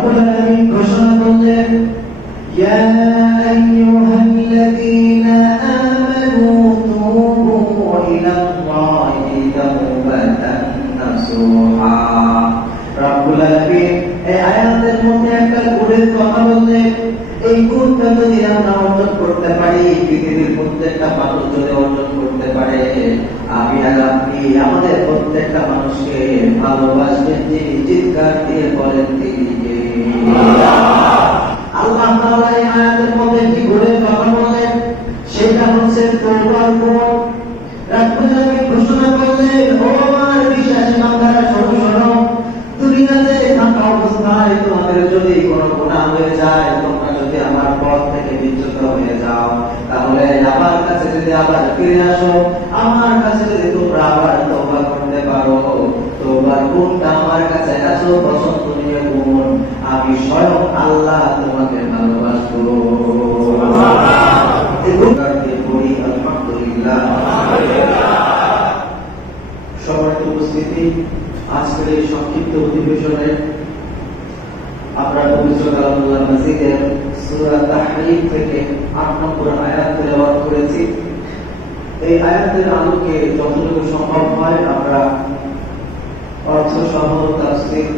রব্বুল আলামিন ঘোষণা করলেন, ইয়া আইয়ুহাল্লাযীনা আমানু তুবু ইলাল্লাহি তাওবাতান নাসুহা। রব্বুল আলামিন এই আয়াতের মধ্যে একটা গুণের কথা বললেন। এই গুণটা যদি আমরা অর্জন করতে পারি, পৃথিবীর প্রত্যেকটা মানুষ যদি অর্জন করতে পারে, আমি আর আপনি আমাদের প্রত্যেকটা মানুষকে ভালোবাসবেন যিনি, চিৎকার দিয়ে বলেন তিনি কে? আল্লাহ তাআলা এই আয়াতের মধ্যে একটি গুণের কথা বললেন, সেটা হচ্ছে তওবার গুণ। রব্বুল আলামিন ঘোষণা করলেন, ও আমার বিশ্বাসী বান্দারা শোনো শোনো, দুনিয়াতে থাকা অবস্থায় তোমাদের যদি কোনো গুনাহ হয়ে যায়, তোমরা যদি আমার পথ থেকে বিচ্যুত হয়ে যাও, তাহলে আমার কাছে যদি আবার ফিরে আসো, আমার কাছে যদি তোমরা আবার তওবা করতে পারো, তওবার গুণটা আমার কাছে এত পছন্দনীয় গুণ, আমি স্বয়ং আল্লাহ তোমাকে ভালোবাসবো। এই গুণটা দিয়ে বলি আলহামদুলিল্লাহ। সম্মানিত উপস্থিতি, আজকের এই সংক্ষিপ্ত অধিবেশনে আমরা পবিত্র কালামুল্লাহ মাজিদের সূরা তাহরীম থেকে ৮ নম্বর আয়াত তেলাওয়াত করেছি। এই আয়াতের আলোকে যতটুকু সম্ভব হয় আমরা অর্থ সহ তাফসীর,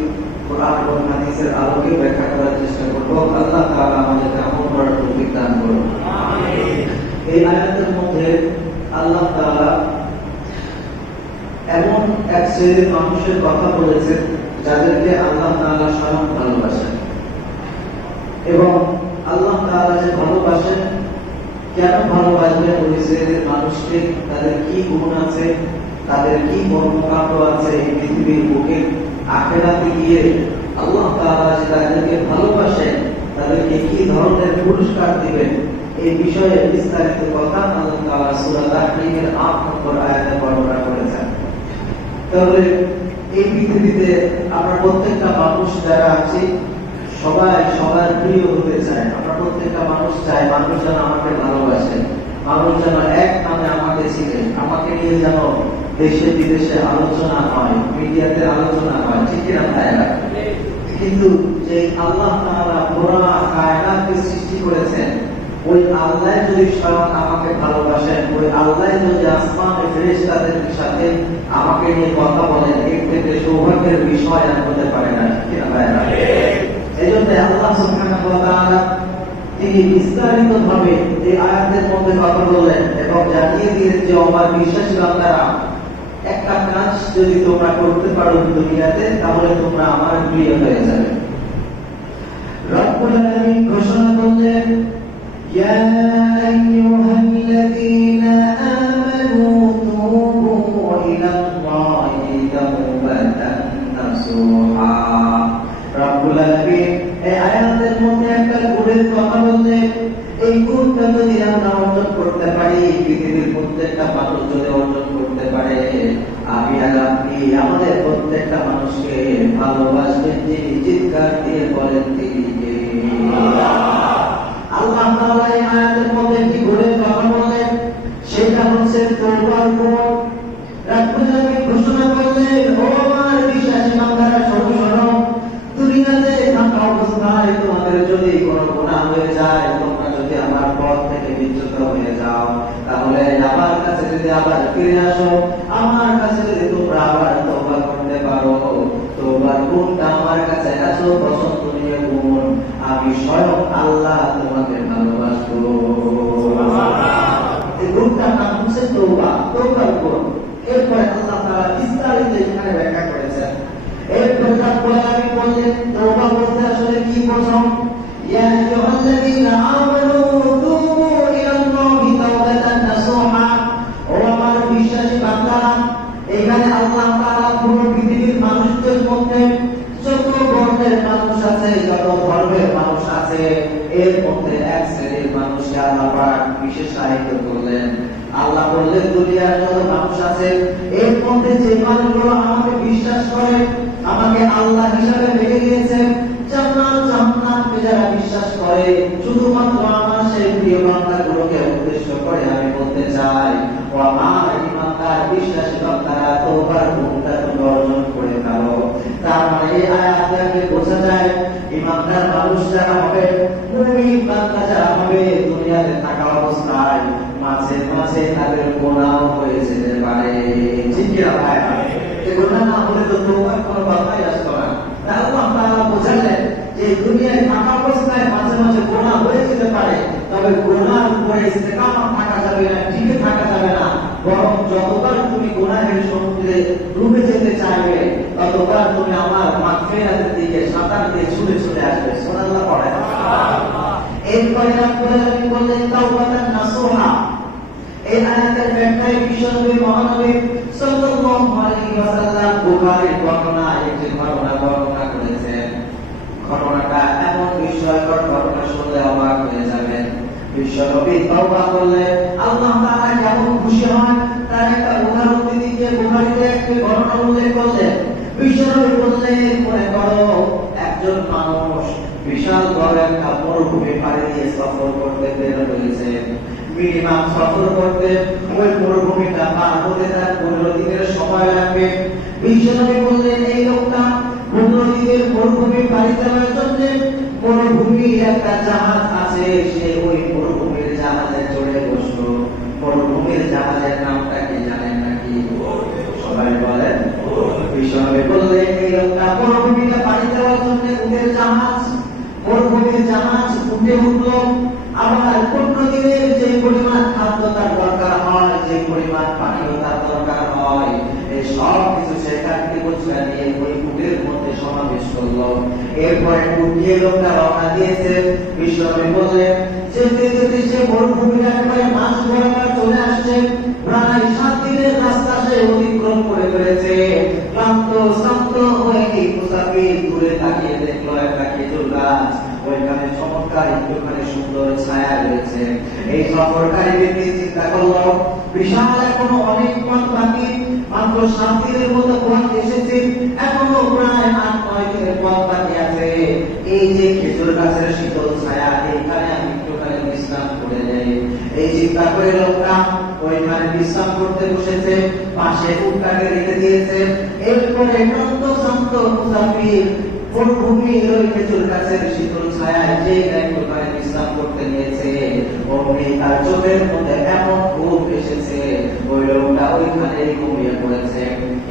কোরআন ও হাদিসের আলোকে ব্যাখ্যা করার চেষ্টা করব। আল্লাহ তাআলা আমাদেরকে আমল করার তৌফিক দান করুন। আমিন। এই আয়াতের মধ্যে আল্লাহ তাআলা এমন এক শ্রেণীর মানুষের কথা বলেছেন যাদেরকে আল্লাহ তাআলা স্বয়ং ভালোবাসেন, এবং আল্লাহ তাআলা যে ভালোবাসেন, কেন ভালোবাসবেন ওই শ্রেণীর মানুষকে, তাদের কি গুণ আছে, তাদের কি কর্মকাণ্ড আছে এই পৃথিবীর বুকে, আখিরাতে গিয়ে আল্লাহ তাআলা যে তাদেরকে ভালোবাসেন তাদেরকে কি ধরনের পুরস্কার দিবেন, এই বিষয়ে বিস্তারিত কথা আল্লাহ তাআলা সূরা তাহরীমের ৮ নম্বর আয়াতে বর্ণনা করেছেন। তবে এই পৃথিবীতে আমরা প্রত্যেকটা মানুষ যারা আছি সবাই সবার প্রিয় হতে চায়। আমরা প্রত্যেকটা মানুষ চাই মানুষ যেন আমাকে ভালোবাসে, মানুষ যেন এক নামে আমাকে চিনে, আমাকে নিয়ে যেন দেশে বিদেশে আলোচনা হয়, মিডিয়াতে আলোচনা হয়, ঠিক কিনা ভাইরা? কিন্তু যে আল্লাহ তাআলা পুরো কায়নাতকে সৃষ্টি করেছেন, ওই আল্লাহ যদি স্বয়ং আমাকে ভালোবাসেন, ওই আল্লাহ যদি আসমানের ফেরেশতাদের সাথে আমাকে নিয়ে কথা বলেন, এর থেকে সৌভাগ্যের বিষয় আর হতে পারে না, ঠিক কিনা ভাইরা? এজন্য আল্লাহ সুবহানাহু ওয়া তাআলা তিনি বিস্তারিতভাবে এই আয়াতের মধ্যে কথা বললেন এবং জানিয়ে দিলেন যে আমার বিশ্বাসী বান্দারা, একটা কাজ যদি তোমরা করতে পারো দুনিয়াতে, তাহলে তোমরা আমার প্রিয় হয়ে যাবে। রব্বুল আলামিন ঘোষণা করলেন, ইয়া আইয়ুহাল্লাযীনা আমানু তুবু ইলাল্লাহি তাওবাতান নাসুহা। রব্বুল আলামিন এই আয়াতের মধ্যে একটা গুণের কথা বললেন। এই গুণটা যদি আমরা অর্জন করতে পারি, পৃথিবীর প্রত্যেকটা মানুষ যদি অর্জন করতে পারে, আমি আর আপনি আমাদের প্রত্যেকটা মানুষকে ভালোবাসবেন যিনি, চিৎকার দিয়ে বলেন তিনি কে? আল্লাহ তাআলা এই আয়াতের মধ্যে একটি গুণের কথা বললেন, সেটা হচ্ছে তওবার গুণ। রব্বুল আলামিন ঘোষণা করলেন, ও আমার বিশ্বাসী বান্দারা শোনো শোনো, দুনিয়াতে থাকা অবস্থায় তোমাদের যদি কোনো গুনাহ হয়ে যায়, তোমরা যদি আমার পথ থেকে বিচ্যুত হয়ে যাও, তাহলে আমার কাছে যদি আবার ফিরে আসো, আমার কাছে যদি তোমরা আবার তওবা করতে পারো, তওবার গুণটা আমার কাছে এত পছন্দনীয় গুণ, আমি স্বয়ং আল্লাহ তোমাকে ভালোবাসবো। এই গুণটার নাম হচ্ছে তওবা, তওবার গুণ। এরপরে আল্লাহ তাআলা বিস্তারিত এখানে ব্যাখ্যা করেছেন। এরপর রব্বুল আলামিন বললেন, তওবা বলতে আসলে কি বোঝাও? ইয়া আইয়ুহাল্লাযীনা আমানু তুবু ইলাল্লাহি তাওবাতান নাসুহা। ও আমার বিশ্বাসী বান্দারা, এখানে আল্লাহ তাআলা পুরো পৃথিবীর মানুষদের মধ্যে যত বর্ণের মানুষ আছে, যত ধর্মের মানুষ আছে, এর মধ্যে এক শ্রেণীর মানুষকে আল্লাহ পাক বিশেষায়িত করলেন। আল্লাহ বললেন, দুনিয়ার যত মানুষ আছে এর মধ্যে যে মানুষগুলো আমাকে বিশ্বাস করে, আমাকে আল্লাহ হিসাবে মেনে নিয়েছে, জান্নাতকে যারা বিশ্বাস করে, শুধুমাত্র আমার সেই প্রিয় বান্দাগুলোকে উদ্দেশ্য করে আমি বলতে চাই, ও আমার ঈমানদার বিশ্বাসী বান্দারা, তওবার গুণটা তোমরা অর্জন করে নাও। তার মানে এই আয়াত থেকে বোঝা যায়, ঈমান গুনাহ না হলে তো তওবার কোনো কথাই আসতো না। তাই আল্লাহ তাআলা বোঝালেন যে দুনিয়ায় থাকা অবস্থায় মাঝে মাঝে গুনাহ হয়ে যেতে পারে, তবে গুনাহর উপরে ইস্তেকামত থাকা যাবে না, টিকে থাকা যাবে না। বরং যতবার তুমি গুনাহের সমুদ্রে ডুবে যেতে চাইবে, ততবার তুমি আমার মাগফিরাতের দিকে সাঁতার দিয়ে ছুটে ছুটে আসবে। সুবহানাল্লাহ পড়েন। এরপরে রব্বুল আলামিন বললেন তাওবাতান নাসুহা। এই আয়াতের ব্যাখ্যায় বিশ্বনবী মহানবী সাল্লাল্লাহু আলাইহি ওয়াসাল্লাম বুখারীর বর্ণনায় একটি ঘটনা বর্ণনা করেছেন। ঘটনাটা এমন বিস্ময়কর ঘটনা, শুনলে অবাক হয়ে যাবেন। বিশ্বনবী তওবা করলে আল্লাহ তাআলা কেমন খুশি হন তার একটা উদাহরণ দিতে বুখারীতে একটি ঘটনা উল্লেখ করলেন। বিশ্বনবী বললেন, মনে করো একজন মানুষ বিশাল বড় একটা মরুভূমি পাড়ি দিয়ে সফর করতে বের হয়েছে। মিনিমাম সফর করতে ওই মরুভূমিটা পার হতে তার 15 দিনের সময় লাগবে। বিশ্বনবী বললেন, এই লোকটা 15 দিনের মরুভূমি পাড়ি দেওয়ার জন্য মরুভূমির একটা জাহাজ আছে, সে ওই মরুভূমির জাহাজে চড়ে বসলো। মরুভূমির জাহাজের নামটা কি জানেন নাকি? সবাই বলেন। বিশ্বনবী বললেন, এই লোকটা মরুভূমিটা পাড়ি দেওয়ার জন্য উটের জাহাজ, মরুভূমির জাহাজ উঠে উঠলো। আবার 15 দিনের যে পরিমাণ খাদ্য তার দরকার হয়, যে পরিমাণ পানিও তার দরকার হয়, এই সব কিছু সেখান থেকে বোঝা নিয়ে ওই উটের মধ্যে সমাবেশ করলো। এরপরে উঠিয়ে লোকটা রওনা দিয়েছে। বিশ্বনবী বললেন, যেতে যেতে সে মরুভূমির একেবারে মাঝ বরাবর চলে আসছে। প্রায় 7 দিনের রাস্তা সে অতিক্রম করে ফেলেছে। ক্লান্ত শ্রান্ত হয়ে এই মুসাফির দূরে তাকিয়ে দেখলো একটা খেজুর গাছ, ওইখানে চমৎকার একটুখানি সুন্দর ছায়া রয়েছে। এই সফরকারী ব্যক্তি চিন্তা করলো, বিশাল এখনো অনেক পথ বাকি, মাত্র 7 দিনের মতো পথ এসেছে, এখনো প্রায় 8-9 দিনের পথ বাকি আছে। এই যে খেজুর গাছের শীতল ছায়া, এইখানে আমি একটুখানি বিশ্রাম করে যাই। এই চিন্তা করে লোকটা ওইখানে বিশ্রাম করতে বসেছে, পাশে উটটাকে রেখে দিয়েছে। এরপরে ক্লান্ত শ্রান্ত মুসাফির মরুভূমির ওই খেজুর গাছের শীতল ছায়ায় যে একটুখানি বিশ্রাম করতে নিয়েছে, অমনি তার চোখের মধ্যে এমন ঘুম এসেছে, ওই লোকটা ওইখানে ঘুমিয়ে পড়েছে।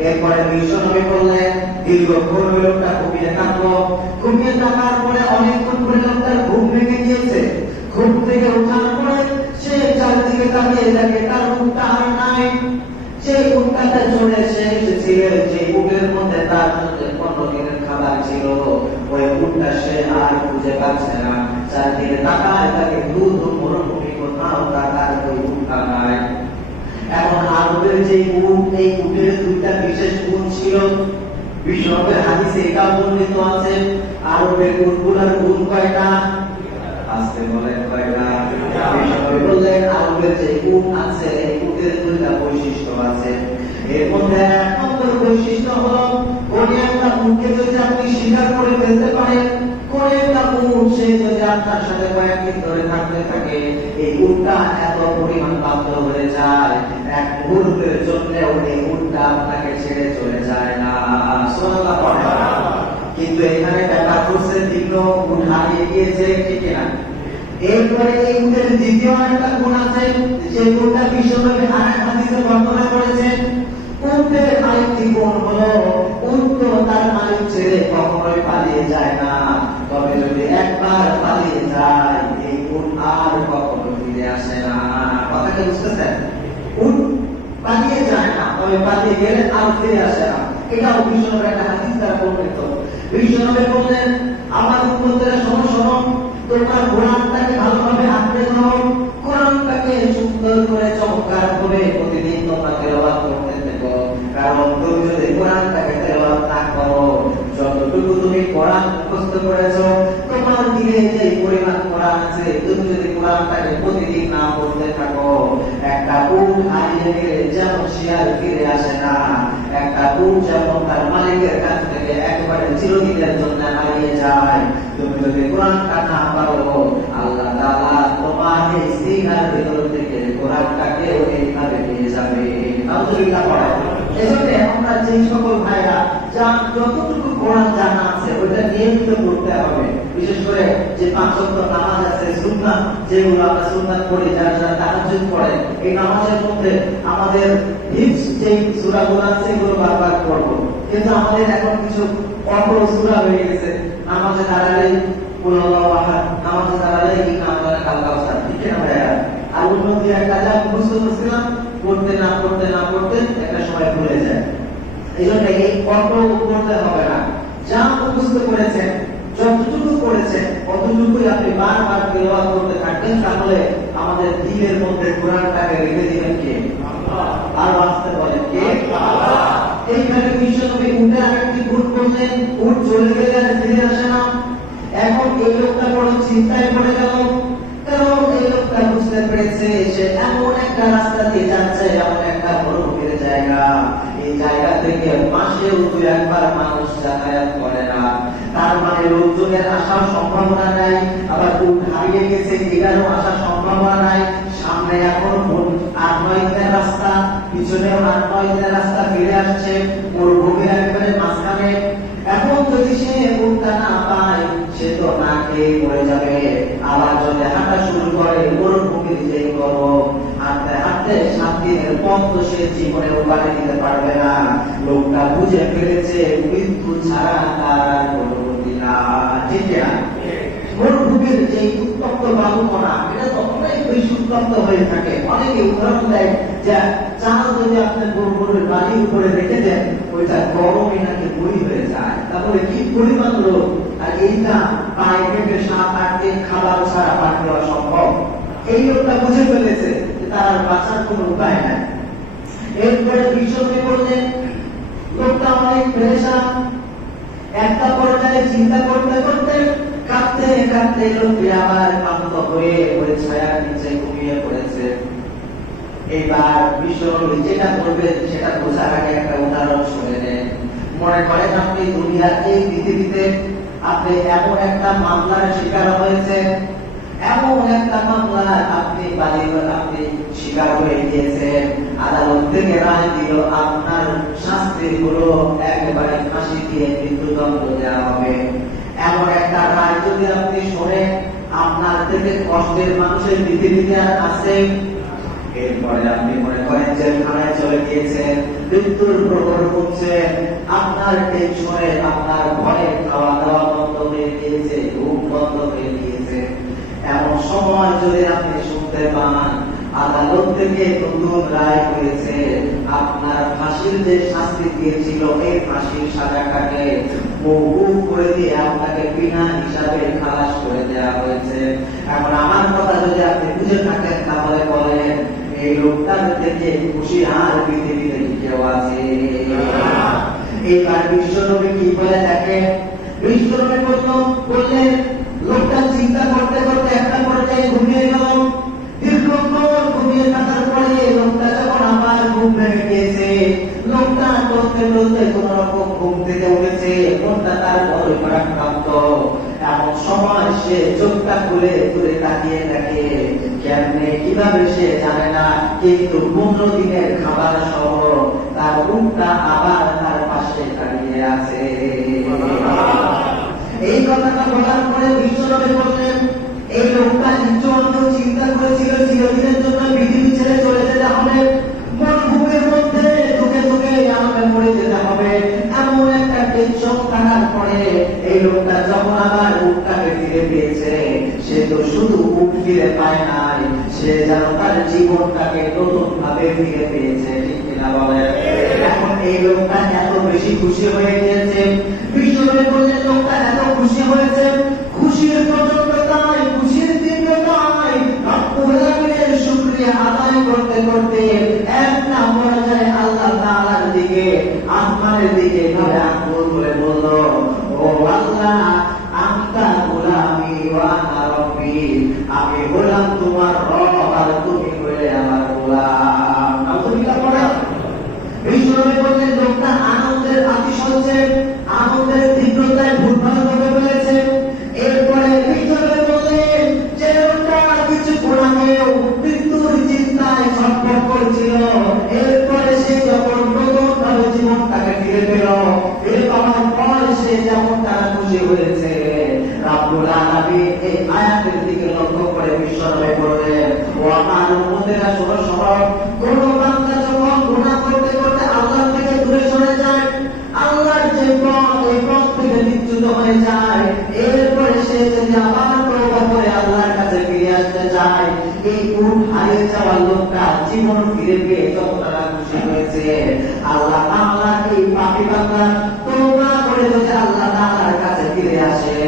এরপরে বিশ্বনবী বললেন, দীর্ঘক্ষণ ওই লোকটা ঘুমিয়ে থাকলো। ঘুমিয়ে থাকার পরে অনেকক্ষণ পরে লোকটার ঘুম ভেঙে গিয়েছে। ঘুম থেকে ওঠার পরে সে চারদিকে তাকিয়ে দেখে তার উটটা আর নাই। সেই উটটাতে চড়ে সে এসেছিলেন, যে উটের মধ্যে তার 15 দিনের খাবার ছিল, ওই উটটা সে আর খুঁজে পাচ্ছে না। চারদিকে তাকায় তাকে দুধ মরুভূমি কোথাও তাকার ওই উটটা নাই। এখন আরবের যে উট, এই উটের দুইটা বিশেষ গুণ ছিল। বিশ্বনবীর হাদিসে এটা বর্ণিত আছে, আরবের উটগুলোর গুণ কয়টা? আসতে বলেন কয়টা? বিশ্বনবী বললেন, আরবের যে উট আছে, এই উটের দুইটা বৈশিষ্ট্য আছে। এর মধ্যে এক নম্বর বৈশিষ্ট্য হলো, কোন একটা উটকে যদি আপনি শিকার করে ফেলতে পারেন, কোন একটা উট সে যদি আপনার সাথে কয়েকদিন ধরে থাকতে থাকে, এই উটটা এত পরিমাণ বাধ্য হয়ে যায়, এক মুহূর্তের জন্য ওই উটটা আপনাকে ছেড়ে চলে যায় না। সুবহানাল্লাহ পড়েন। কিন্তু এখানে ব্যাপার করছে, ভিন্ন উট হারিয়ে গিয়েছে, ঠিক না? এরপরে এই উটের দ্বিতীয় একটা গুণ আছে, যে গুণটা বিশ্বনবী আরেক হাদিসে বর্ণনা করেছেন। উটের আরেকটি গুণ হলো, উট তো তার মালিক ছেড়ে কখনোই পালিয়ে যায় না, তবে যদি একবার পালিয়ে যায়, এই উট আর কখনো ফিরে আসে না। কথাটা বুঝতেছেন? উট পালিয়ে যায় না, তবে পালিয়ে গেলে আর ফিরে আসে না। এটাও বিশ্বনবীর একটা হাদিস দ্বারা বর্ণিত। বিশ্বনবী বললেন, আমার উম্মতেরা শোনো শোনো, তোমার কোরআনটাকে ভালোভাবে আঁকড়ে ধরো, কোরআনটাকে সুন্দর করে চমৎকার করে প্রতিদিন তোমরা তেলাওয়াত করতে থেকো। কারণ তুমি যদি কোরআনটাকে তেলাওয়াত না করো, যতটুকু তুমি কোরআন মুখস্থ করেছো, তোমার দিলে যে পরিমাণ কোরআন আছে, তুমি যদি কোরআনটাকে প্রতিদিন না পড়তে থাকো, একটা উট হারিয়ে গেলে যেমন শিয়াল ফিরে আসে না, একটা উট যেমন তার মালিকের কাছ থেকে একবারে চিরদিনের জন্য হারিয়ে যায়, তুমি যদি কোরআনটা না পারো, আল্লাহ তাআলা তোমার এই সিনার ভিতর থেকে কোরআনটাকে এইভাবে নিয়ে যাবে। আলহামদুলিল্লাহ পড়ে। এজন্য আমরা যে সকল ভাইরা যতটুকু কোরআন জানা আছে ওইটা নিয়মিত করতে হবে। বিশেষ করে যে 5 ওয়াক্ত নামাজ আছে সুন্নাত, যেগুলো আমরা সুন্নাত পড়ি, যারা যারা তাহাজ্জুদ পড়ে, এই নামাজের মধ্যে আমাদের হিফজ যে সূরাগুলো আছে এগুলো বারবার পড়ব। কিন্তু আমাদের এখন কিছু অল্প সূরা হয়ে গেছে, নামাজে দাঁড়ালে কুল আল্লাহু আহাদ, নামাজে দাঁড়ালে ইন্না আনজালনাহু কাল কাউসার, ঠিক না ভাইয়া? আর উন্নতি একটা যা মুখস্থ করছিলাম, পড়তে না পড়তে একটা সময় ভুলে যায়। এই জন্য এই অল্প করতে হবে না, যা মুখস্থ করেছেন, যতটুকু করেছেন অতটুকুই আপনি বারবার তেলাওয়াত করতে থাকবেন। তাহলে আমাদের দিলের মধ্যে কোরআনটাকে রেখে দিবেন কে? আল্লাহ। আর বাঁচতে বলেন কে? আল্লাহ। এইখানে বিশ্বনবী উঠে আরেকটি ভুল করলেন, উঠ চলে গেলে আর ফিরে আসে না। এখন এই লোকটা বড় চিন্তায় পড়ে গেল, কারণ এই লোকটা বুঝতে পেরেছে সে এমন একটা রাস্তা দিয়ে যাচ্ছে, এমন একটা বড় ভূমির জায়গা, এই জায়গা থেকে মাসেও 2-1 বার মানুষ যাতায়াত করে না। তার মানে লোকজনের আসার সম্ভাবনা নাই, আবার উঠ হারিয়ে গেছে এটারও আসার সম্ভাবনা নাই। সামনে এখন 8-9 দিনের রাস্তা, পিছনেও 8-9 দিনের রাস্তা, ফিরে আসছে মরুভূমির একেবারে মাঝখানে। এখন যদি সে উঠটা না পায়, সে তো না খেয়ে মরে যাবে। আবার যদি হাঁটা শুরু করে মরুভূমির যে গরম, হাঁটতে হাঁটতে 7 দিনের পথ তো সে জীবনে পাড়ি দিতে পারবে না। লোকটা বুঝে ফেলেছে মৃত্যু ছাড়া তার আর কোনো গতি নাই, ঠিক না? মরুভূমির যে উত্তপ্ত বালুকণা, এটা তো অনেক বেশি উত্তপ্ত হয়ে থাকে। অনেকে উদাহরণ দেয় যে চাল যদি আপনি মরুভূমির বালির উপরে রেখে দেন, ওইটা গরমে নাকি বই হয়ে যায়। তাহলে কি পরিমাণ লোক, আর এইটা পায়ে পেটে 7-8 দিন খাবার ছাড়া পার দেওয়া সম্ভব। এই লোকটা বুঝে ফেলেছে যে তার বাঁচার কোনো উপায় নাই। এরপরে বিশ্বনবী বললেন, লোকটা অনেক পেরেশান, একটা পর্যায়ে চিন্তা করতে করতে কাঁদতে কাঁদতে লোকটি আবার ক্লান্ত হয়ে ওই ছায়ার নিচে ঘুমিয়ে পড়েছে। এবার বিশ্বনবী যেটা করবেন সেটা বোঝার আগে একটা উদাহরণ শুনে নেন। মনে করেন আপনি দুনিয়ার এই পৃথিবীতে আপনি এমন একটা মামলার শিকার হয়েছেন, এমন একটা মামলা আপনি শিকার হয়ে গিয়েছেন, আদালত থেকে রায় দিল আপনার শাস্তি হলো একেবারে ফাঁসি দিয়ে মৃত্যুদণ্ড দেওয়া হবে। এমন একটা রায় যদি আপনি শোনেন, আপনার থেকে কষ্টের মানুষের পৃথিবীতে আর আছে? এরপরে আপনি মনে করেন জেলখানায় চলে গিয়েছেন, মৃত্যুর প্রহর হচ্ছে, আপনার টেনশনে আপনার ঘরে খাওয়া দাওয়া বন্ধ হয়ে গিয়েছে, ঘুম বন্ধ হয়ে গিয়েছে। এমন সময় যদি আপনি শুনতে পান আদালত থেকে নতুন রায় হয়েছে, আপনার ফাঁসির যে শাস্তি দিয়েছিল এই ফাঁসির সাজাটাকে মওকুফ করে দিয়ে আপনাকে বিনা হিসাবে খালাস করে দেওয়া হয়েছে। এখন আমার কথা যদি আপনি বুঝে থাকেন, তাহলে বলেন এই লোকটার থেকে খুশি আর পৃথিবীতে কেউ আছে? এইবার বিশ্বনবী কি বলে দেখেন, বিশ্বনবী বললেন, লোকটা চিন্তা করতে করতে একটা পর্যায়ে ঘুমিয়ে গেল। দীর্ঘক্ষণ ঘুমিয়ে থাকার পরে লোকটা যখন আবার ঘুম ভেঙে গিয়েছে, লোকটা চলতে চলতে কোন রকম ঘুম থেকে উঠেছে, মনটা তার বড়ই ভারাক্রান্ত। এমন সময় সে চোখটা খুলে দূরে তাকিয়ে দেখে, কেমনে কিভাবে সে জানে না, কিন্তু 15 দিনের খাবার সহ তার উটটা আবার তার পাশে দাঁড়িয়ে আছে। এই কথাটা বলার পরে বিশ্বনবী বললেন, এই লোকটা নিশ্চয় চিন্তা করেছিল চিরদিনের জন্য পৃথিবী ছেড়ে চলে যেতে হবে, মরুভূমির মধ্যে ধুকে ধুকে আমাকে মরে যেতে হবে। এমন একটা টেনশন থাকার পরে এই লোকটা যখন আবার উটটাকে ফিরে পেয়েছে, সে তো শুধু উট ফিরে পায় নাই, সে যেন তার জীবনটাকে নতুন ভাবে ফিরে পেয়েছে, ঠিক কিনা বলেন? এখন এই লোকটা এত বেশি খুশি হয়ে গিয়েছে, বিশ্বনবী বললেন লোকটা এত খুশি হয়েছে, খুশির প্রচন্ডতায়, খুশির তীব্রতায় রব্বুল আলামিনের শুকরিয়া আদায় করতে করতে একটা পর্যায়ে আল্লাহ তাআলার দিকে, আসমানের দিকে ধরে আঙ্গুল তুলে বলল, ও আল্লাহ, আনতা গোলামি ওয়া আনা রব্বি, আমি হলাম তোমার রব আর তুমি হলে আমার গোলাম। নাউযুবিল্লাহ পড়া। বিশ্বনবী বললেন লোকটা আনন্দের আতিশয্যে, আনন্দের তীব্রতায় ভূত সহ কোন বান্দা যখন গুনাহ করতে করতে আল্লাহ থেকে দূরে সরে যায়, আল্লাহর যে পথ এই পথ থেকে বিচ্যুত হয়ে যায়, এরপরে সে যদি আবার তওবা করে আল্লাহর কাছে ফিরে আসতে চায়, এই হারিয়ে যাওয়া লোকটা জীবন ফিরে পেয়ে যতটা খুশি হয়েছে, আল্লাহ তাআলা এই পাপী বান্দা তওবা করে যদি আল্লাহ তাআলার কাছে ফিরে আসে,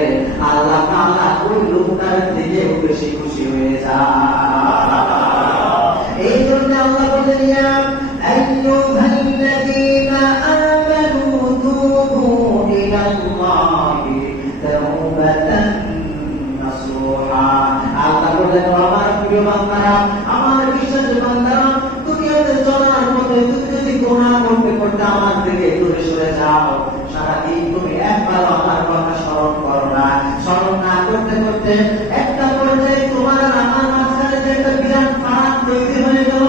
আল্লাহ তাআলা ওই লোকটার দিকে বেশি খুশি হয়ে যায়। এই জন্য আল্লাহ বলেন, ইয়া আইয়ুহাল্লাযীনা আমানু তুবু ইলাল্লাহি তাওবাতান নাসুহা। আল্লাহ বলেন, আমার প্রিয় বান্দারা, আমার বিশ্বাসী বান্দারা, দুনিয়াতে চলার পথে তুমি যদি গুনাহ করতে করতে আমার থেকে দূরে সরে যাও, সারাদিন তুমি একবার আমার কথা স্মরণ করো না, স্মরণ না করতে করতে একটা পর্যায়ে তোমার আর আমার মাঝখানে যে একটা বিরাট ফারাক তৈরি হয়ে গেল,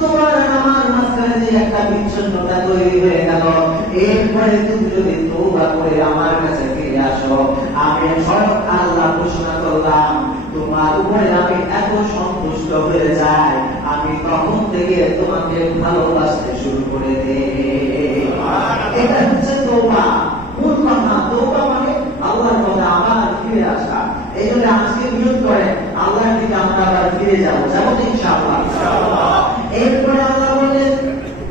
তোমার আর আমার মাঝখানে যে একটা বিচ্ছিন্নতা তৈরি হয়ে গেল, এরপরে তুমি যদি তওবা করে আমার কাছে ফিরে আসো, আমি স্বয়ং আল্লাহ ঘোষণা করলাম, তোমার উপরে আমি এত সন্তুষ্ট হয়ে যাই, আমি তখন থেকে তোমাকে ভালোবাসতে শুরু করে দেই। এটা হচ্ছে তওবা। মূল কথা, তওবা মানে আল্লাহর কথা আবার ফিরে আসা। এই জন্য আজকে নিয়ত করে আল্লাহর দিকে আমরা আবার ফিরে যাবো, যাবো তো ইনশাআল্লাহ। এরপরে আল্লাহ বলেন,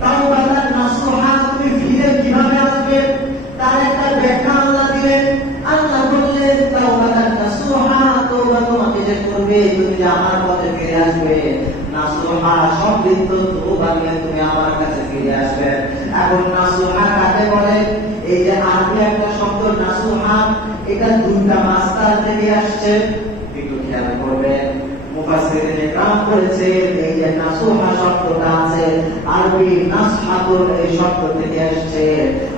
তাওবাতান নাসুহা, তুমি ফিরে কিভাবে আসবে তার একটা ব্যাখ্যা আল্লাহ দিলেন। আল্লাহ বললেন, তাওবাতান নাসুহা, তওবা তোমাকে যে করবে, তুমি যে আমার পথে ফিরে আসবে, নাসুহা সমৃদ্ধ তওবা নিয়ে তুমি আমার কাছে ফিরে আসবে। এখন নাসুহা কাকে বলে? এই যে আরবি একটা শব্দ নাসুহা, এটা দুইটা মাসদার থেকে আসছে, একটু খেয়াল করবেন। মুফাসসিরিনে কাম করেছে এই যে নাসুহা শব্দটা আছে, আরবি নাসহাতুর এই শব্দ থেকে আসছে।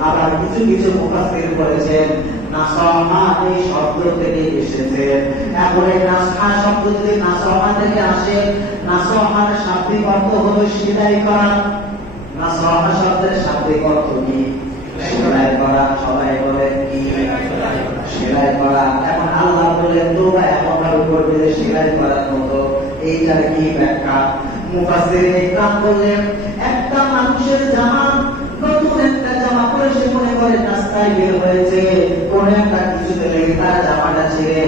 আবার কিছু কিছু মুফাসসির বলেছেন নাসহা এই শব্দ থেকে এসেছে। এখন এই নাসহা শব্দ যদি নাসহা থেকে আসে, নাসহার শাব্দিক অর্থ হলো সেলাই করা। নাসহা শব্দের শাব্দিক অর্থ কি? সেলাই করা। সবাই বলে কি? সেলাই করা। এখন আল্লাহ বলেন তওবা এমন ভাবে করবে যে সেলাই করার মতো। এইটার কি ব্যাখ্যা? মুফাসসিরিনে ইকরাম বললেন, একটা মানুষের জামা, নতুন একটা জামা পরে সে মনে করে রাস্তায় বের হয়েছে, কোন একটা কিছুতে লেগে তার জামাটা ছিঁড়ে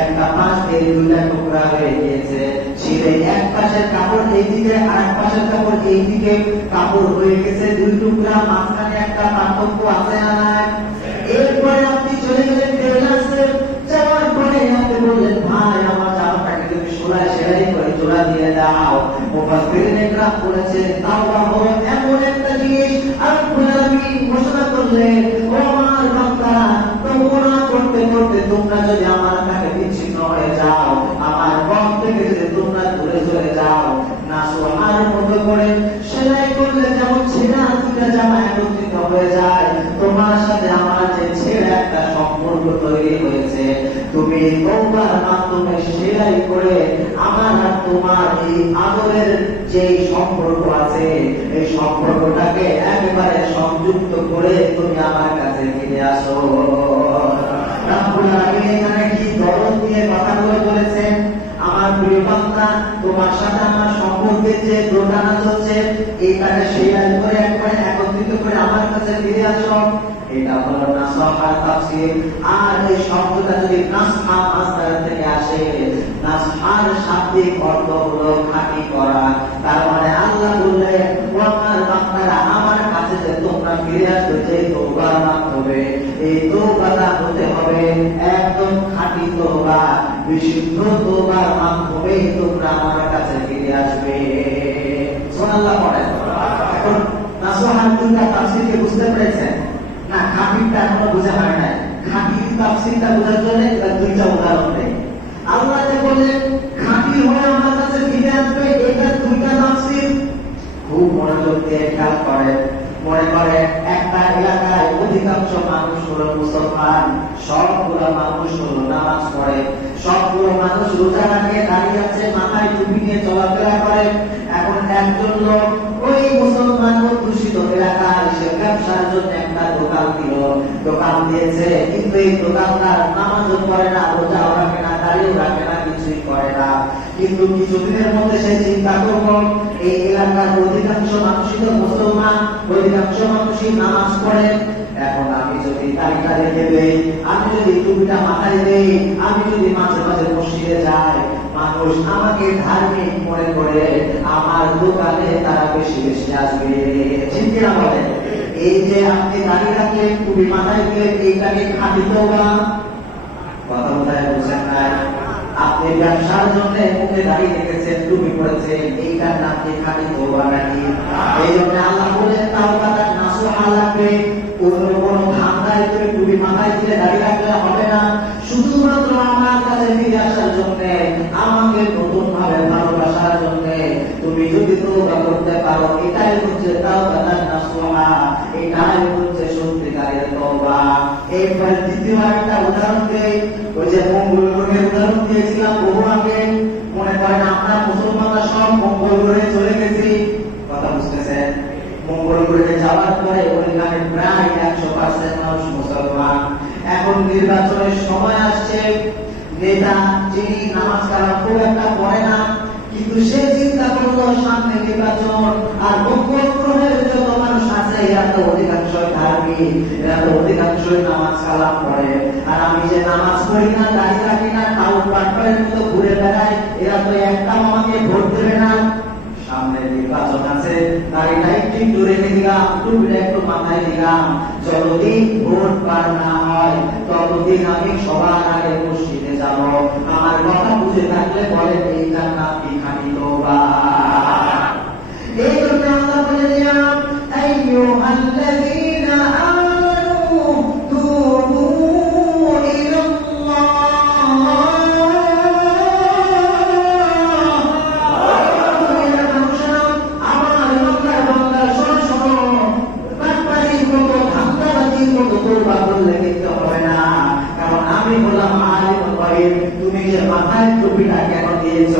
একটা পাশ দিয়ে দুইটা টুকরা হয়ে গিয়েছে। ছিঁড়ে এক পাশের কাপড় এইদিকে আর এক পাশের কাপড় এইদিকে, কাপড় হয়ে গেছে দুই টুকরা, মাঝখানে একটা পার্থক্য আছে না নাই? এরপরে আপনি চলে গেলেন টেলার্সে, যাওয়ার পরে আপনি বললেন, ভাই আমার জামাটাকে তুমি সেলাই করে জোড়া দিয়ে দাও। মুফাসসিরিনে ইকরাম বলেছেন, তাওবা হলো এমন একটা জিনিস, রব্বুল আলামিন ঘোষণা করলেন, ও আমার বান্দারা, তোমরা করতে করতে তোমরা যদি আমার থেকে বিচ্ছিন্ন হয়ে যাও, আমার পথ থেকে যদি তোমরা দূরে চলে যাও, নাসুহার মতো করে সেলাই করলে যেমন ছেঁড়া দুইটা জামা একত্রিত হয়ে যায়, তোমার সাথে আমার যে ছেঁড়া একটা সম্পর্ক তৈরি হয়েছে, তুমি তওবার মাধ্যমে সেলাই করে আমার আর তোমার এই আদরের যে সম্পর্ক আছে, এই সম্পর্কটাকে একেবারে সংযুক্ত করে তুমি আমার কাছে ফিরে আসো। রব্বুল আলামিন এখানে কি দরদ দিয়ে কথাগুলো বলেছেন? আমার প্রিয় বান্দা, তোমার সাথে আমার সম্পর্কের যে দোটানা চলছে, এইটাকে সেলাই করে একবারে একত্রিত করে আমার কাছে ফিরে আসো। এটা হলো নাসহা তাফসীর। আর এই শব্দটা যদি নাসহা মাসদার থেকে আসে, নাসহার শাব্দিক অর্থ হলো খাঁটি করা। তার মানে আল্লাহ বললেন, ও আমার বান্দারা, আমার কাছে যে তোমরা ফিরে আসবে যে তওবার মাধ্যমে, এই তওবাটা হতে হবে একদম খাঁটি তওবা, বিশুদ্ধ তওবার মাধ্যমে তোমরা আমার কাছে ফিরে আসবে। সুবহানাল্লাহ পড়েন। এখন নাসহার দুইটা তাফসীরকে বুঝতে পেরেছেন না? খাঁটিটা এখনো বোঝা হয় নাই। খাঁটি তাফসীরটা বোঝার জন্য এটা দুইটা উদাহরণ দেয়। আল্লাহ যে বলেন খাঁটি হয়ে আমার কাছে ফিরে আসবে, এটা দুইটা তাফসীর খুব মনোযোগ দিয়ে খেয়াল করেন। মনে করেন একটা এলাকায় অধিকাংশ মানুষ হলো মুসলমান, সবগুলো মানুষ হলো নামাজ পড়ে, সবগুলো মানুষ রোজা রাখে, দাঁড়িয়ে আছে, মাথায় টুপি নিয়ে চলাফেরা করে। এখন একজন লোক ওই মুসলমান অধ্যুষিত এলাকায় সে ব্যবসার জন্য একটা দোকান দিল, দোকান দিয়েছে, কিন্তু এই দোকানদার নামাজও পড়ে না, রোজাও রাখে না, দাঁড়িয়েও রাখে না, কিছুই করে না। কিন্তু কিছুদিনের মধ্যে সে চিন্তা করবো এই এলাকার অধিকাংশ মানুষই তো মুসলমান, অধিকাংশ মানুষই নামাজ পড়ে, এখন আমি যদি দাড়িটা রেখে দেই, আমি যদি টুপিটা মাথায় দেই, আমি যদি মাঝে মাঝে মসজিদে যাই, মানুষ আমাকে ধার্মিক মনে করে আমার দোকানে তারা বেশি বেশি আসবে। ঠিক কিনা বলে? এই যে আপনি দাড়ি রাখলেন, টুপি মাথায় দিলেন, এইটাকে খাঁটি তওবা। কথা বোঝায় বুঝছেন না? আপনি ব্যবসার জন্য মুখে দাড়ি রেখেছেন, টুপি পরেছেন, এইটার নাম কি খাঁটি তওবা নাকি? এই জন্য আল্লাহ বলেন তাওবাটা নাসুহা লাগবে। কোনো ধান্দায় তুমি টুপি মাথায় দিয়ে দাড়ি রাখলে হবে না। শুধুমাত্র আমার কাছে ফিরে আসার জন্য, আমাকে নতুন ভাবে ভালোবাসার জন্য তুমি যদি তওবা করতে পারো, এটাই হচ্ছে তাওবাটা নাসুহা, এটাই হচ্ছে সত্যিকারের তওবা। এরপর দ্বিতীয় একটা উদাহরণ দেই, ওই যে মঙ্গল গ্রহের উদাহরণ দিয়েছিলাম বহু আগে। মনে করেন আমরা মুসলমানরা সব মঙ্গল গ্রহে চলে গেছি, কথা বুঝতেছেন? মঙ্গল গ্রহে যাওয়ার পরে ওইখানে প্রায় 100% মানুষ মুসলমান। এখন নির্বাচনের সময় আসছে, নেতা যিনি নামাজ কালাম খুব একটা পড়ে না, কিন্তু সে চিন্তা করলো সামনে নির্বাচন, আর মঙ্গল গ্রহের যত মানুষ আছে এরা তো অধিকাংশ ধার্মিক, এরা তো অধিকাংশ নামাজ কালাম পড়ে, আর আমি যে নামাজ পড়ি না, দাড়ি রাখি না, তাও পাটপাড়ের মতো ঘুরে বেড়াই, এরা তো একটা আমাকে ভোট দেবে না। সামনে নির্বাচন আছে, দাড়িটা একটু রেখে দিলাম, টুপিটা একটু মাথায় দিলাম, যতদিন ভোট পার না হয় ততদিন আমি সবার আগে মসজিদে যাব। আমার কথা বুঝে থাকলে বলেন এইটার নাম কি খাঁটি তওবা? এই জন্য আল্লাহ বলে দিলাম আইয়ুহাল্লাযীনা আমানু তুবু ইলাল্লাহ। তুমি যে মাথায় টুপিটা কেন দিয়েছ,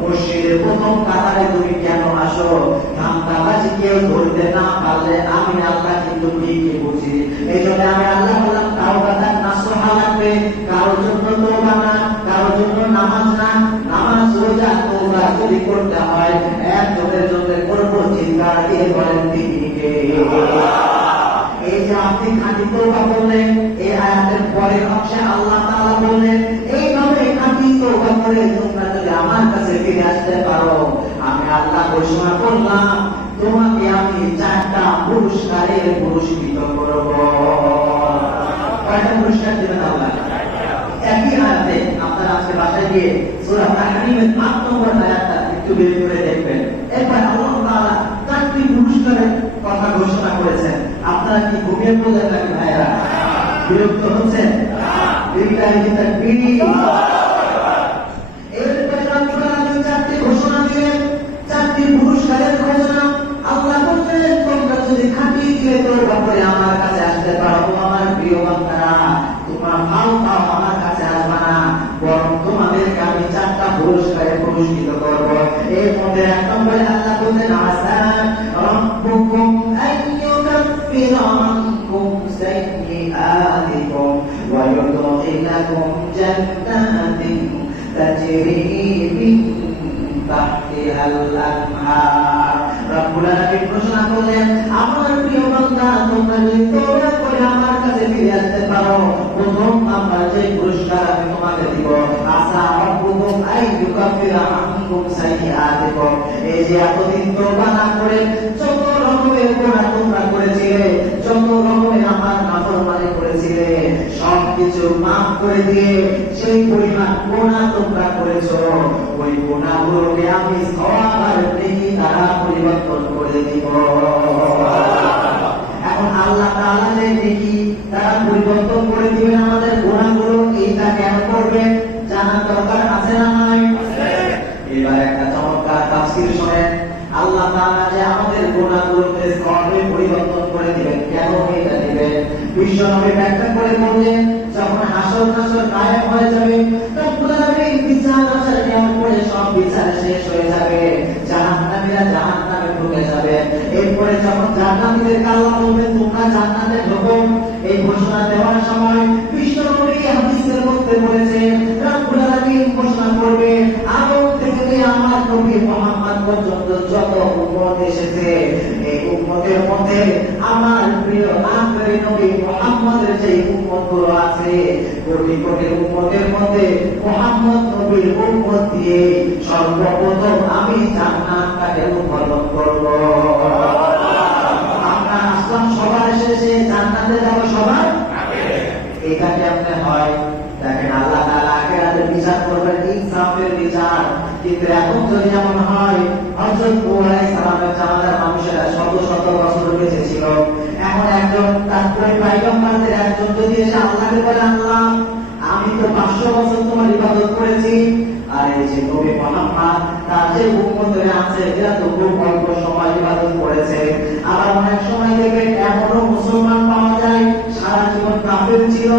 মসজিদের প্রথম কাতারে তুমি কেন আসো, ধান্দাবাজি কেউ ধরতে না পারলে আমি আল্লাহ কিন্তু ঠিকই বুঝি। এই জন্য আমি আল্লাহ বললাম তাওবাটা নাসুহা লাগবে। কারোর জন্য তওবা না, কারোর জন্য নামাজ না, নামাজ রোজা তওবা যদি করতে হয় একজনের জন্য করবো, চিৎকার দিয়ে বলেন তিনি কে? এই যে আপনি খাঁটি তওবা করলেন, এই আয়াতের পরের অংশে আল্লাহ তাআলা বললেন এইভাবে খাঁটি তওবা করে তোমরা যদি আমার কাছে ফিরে আসতে পারো, আমি আল্লাহ ঘোষণা করলাম তোমাকে আমি 4টা পুরস্কারের পুরস্কৃত করব। কয়টা পুরস্কার দেবেন আল্লাহ? একই আয়াতে আপনারা আজকে বাসায় গিয়ে সূরা তাহরীমের 8 নম্বর আয়াতটা একটু বের করে দেখবেন। এরপর আল্লাহ তাআলা 4টি পুরস্কারের কথা ঘোষণা করেছেন। আপনারা কি ঘুমিয়ে পড়লেন নাকি ভাইরা? বিরক্ত হচ্ছেন? এরপরে আপনারা 4টি ঘোষণা দিলেন, 4টি পুরস্কারের ঘোষণা। আল্লাহ বললেন তোমরা যদি খাঁটি দিয়ে তওবা করে আমার কাছে আসতে পারো, আমার প্রিয় বান্দারা, তোমার ভালো পাও আমার কাছে আসবে না, বরং তোমাদেরকে আমি 4টা পুরস্কারে পুরস্কৃত করব। এর মধ্যে 1 নম্বরে আল্লাহ বললেন আসা রাব্বুকুম আইয়ুকাফিরা আনকুম সাইয়্যাতিকুম ওয়া ইউদখিলাকুম জান্নাতিন তাজরি মিন তাহতিহাল আনহার। রব্বুল আলামিন ঘোষণা করলেন আমার প্রিয় বান্দা, তোমরা যদি তওবা করে আমার কাছে ফিরে আসতে পারো, প্রথম নাম্বার যে পুরস্কার আমি তোমাকে দিব, আসা রাব্বুকুম আইয়ুকাফিরা আনকুম সাইয়্যাতিকুম। এই যে এতদিন তওবা না করে যত রকমের গুনাহ তোমরা করেছিলে, যত রকমের আমার নাফরমানি করেছিলে, সবকিছু মাফ করে দিয়ে সেই পরিমাণ গুনাহ তোমরা করেছো, ওই গুনাহগুলোকে আমি সওয়াব আর নেকি দ্বারা পরিবর্তন করে দিব। এখন আল্লাহ তাআলা যে নেকি দ্বারা পরিবর্তন করে দিবেন আমাদের গুনাহগুলো, এইটা কেন করবেন জানার দরকার আছে না নাই? এবার একটা চমৎকার তাফসীর শুনেন। আল্লাহ তাআলা যে আমাদের গুনাহগুলোকে সওয়াবে পরিবর্তন করে দিবেন, কেন এটা দিবেন? বিশ্বনবী ব্যাখ্যা করে বললেন যখন হাসর নাসর কায়েম হয়ে যাবে, রব্বুল আলামিন বিচার আচার কেমন করে সব বিচার শেষ হয়ে যাবে, জাহান্নামীরা জাহান্নামে ঢুকে যাবে। এরপরে যখন জান্নাতীদেরকে আল্লাহ বলবেন তোমরা জান্নাতে ঢোকো, এই ঘোষণা দেওয়ার সময় বিশ্বনবী হাদিসের মধ্যে বলেছেন রব্বুল আলামিন ঘোষণা করবে আদম থেকে এসেছে। এই উম্মতের মধ্যে আমার প্রিয় আখেরি নবী মুহাম্মদের যে উম্মতগুলো আছে, কোটি কোটি উম্মতের মধ্যে মুহাম্মদ নবীর উম্মত দিয়ে সর্বপ্রথম আমি জান্নাতটাকে উদ্বোধন করব। আমরা আসলাম সবার শেষে, জান্নাতে যাব সবার আগে। এটা কেমনে হয়? দেখেন, আল্লাহ তাআলা আখিরাতের বিচার করবেন, ইনসাফের বিচার। কিন্তু এখন যদি এমন হয়, হযরত নূহ আলাইহিস সালামের জামানার মানুষেরা শত শত বছর বেঁচে ছিল, এমন একজন তার পয়গম্বরদের একজন যদি এসে আল্লাহকে বলে, আল্লাহ আমি তো 500 বছর তোমার ইবাদত করেছি, আর এই যে নবী মুহাম্মদ তার যে উম্মতরা আছে এরা তো খুব অল্প সময় ইবাদত করেছে। আবার অনেক সময় থেকে এমনও মুসলমান পাওয়া যায় সারা জীবন কাফের ছিল,